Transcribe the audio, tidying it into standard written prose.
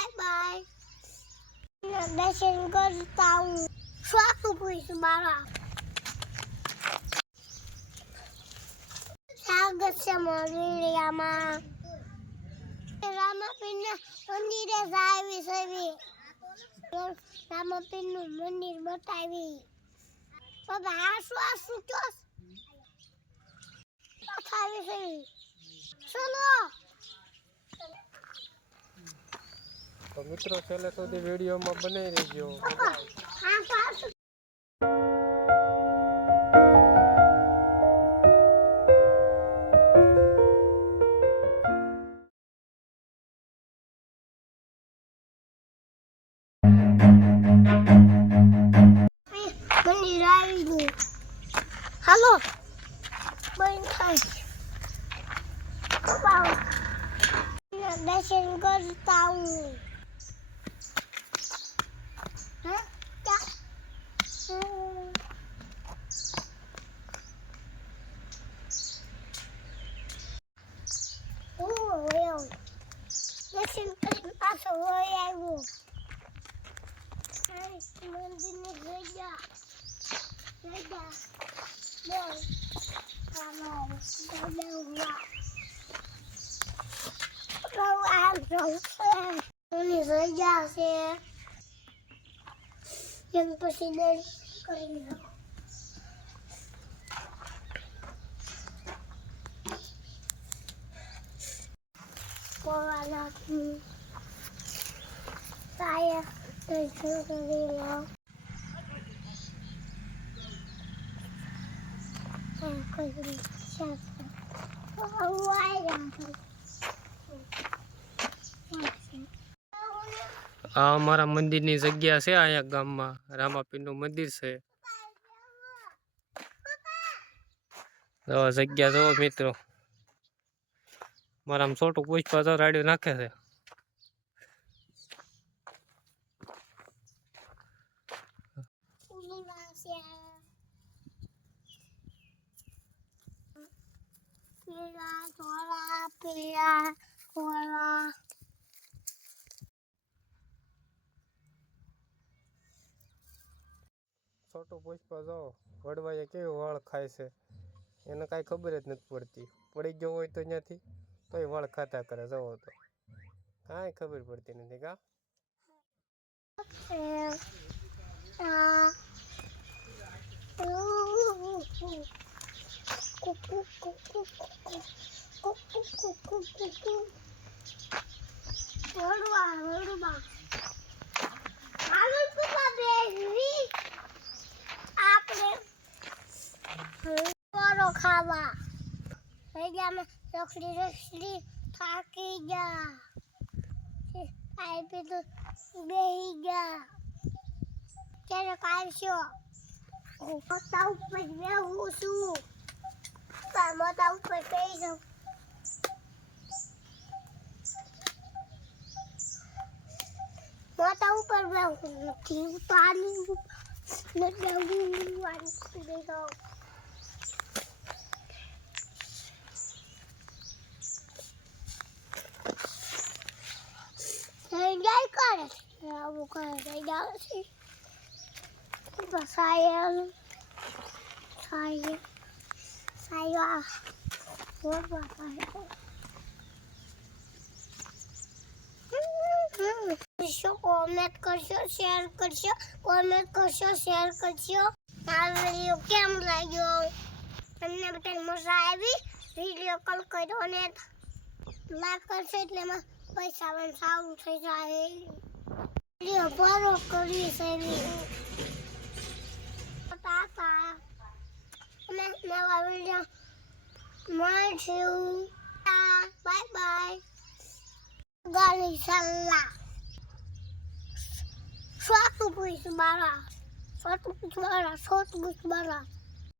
Bye bye दर्शन करता हूँ स्वास्थ्य पुलिस मारा स्वागत से मोरियामा रामापीर मंदिर जावी सवी रामापीर मंदिर बतावी बाबा स्वास्थ्य चोस बतावी सवी चलो तो मित्रों छेल्ले सुधी विडियो में बनाई रहीजो मंदिर आई गई हेलो बन खाई दर्शन करता हूँ दर्शन करने पास हो आए वो मंदिर में गया बोल हुआ से yang presiden keringat pola saya terjadi आ अमारा मंदिर नी जग्या से आया गाम में रामापीर नु मंदिर से तो जग्या जो मित्रों मारा छोटू पुष्पा तो राडियो नाखे से छोटू पुष्पा जो वडवाए केवी वाळ खाय छे एने काई खबर ज नथी पड़ती पड़ी गयो होय तो न्याथी तोय वाळ खाता करे जवो तो काई खबर पड़ती नथी का खावा में रखड़ी रखड़ी थाकी जा आई पे तो बेही जा क्या कालशो मोटा ऊपर बेहू छू मोटा ऊपर बेही जाऊ मोटा ऊपर बेहू ठीक पानी न बेहू वाली देखो Enggak kan? Ya bukan enggak sih. Saya buat saya. કરશો કોમેન્ટ કરશો શેર કરશો કોમેન્ટ કરશો શેર કરશો આ વિડિયો કેમ લાગ્યો તમને બધાને મજા આવી વિડિયો કોલ કર્યો અને લાઈક કરશો એટલે પૈસા પણ સારું થઈ જાય વિડિયો પૂરો કરી છે તાતા અને નવા વિડિયો મળશું બાય બાય ગાલી Salla Suatu puisi marah, suatu puisi marah, suatu puisi marah.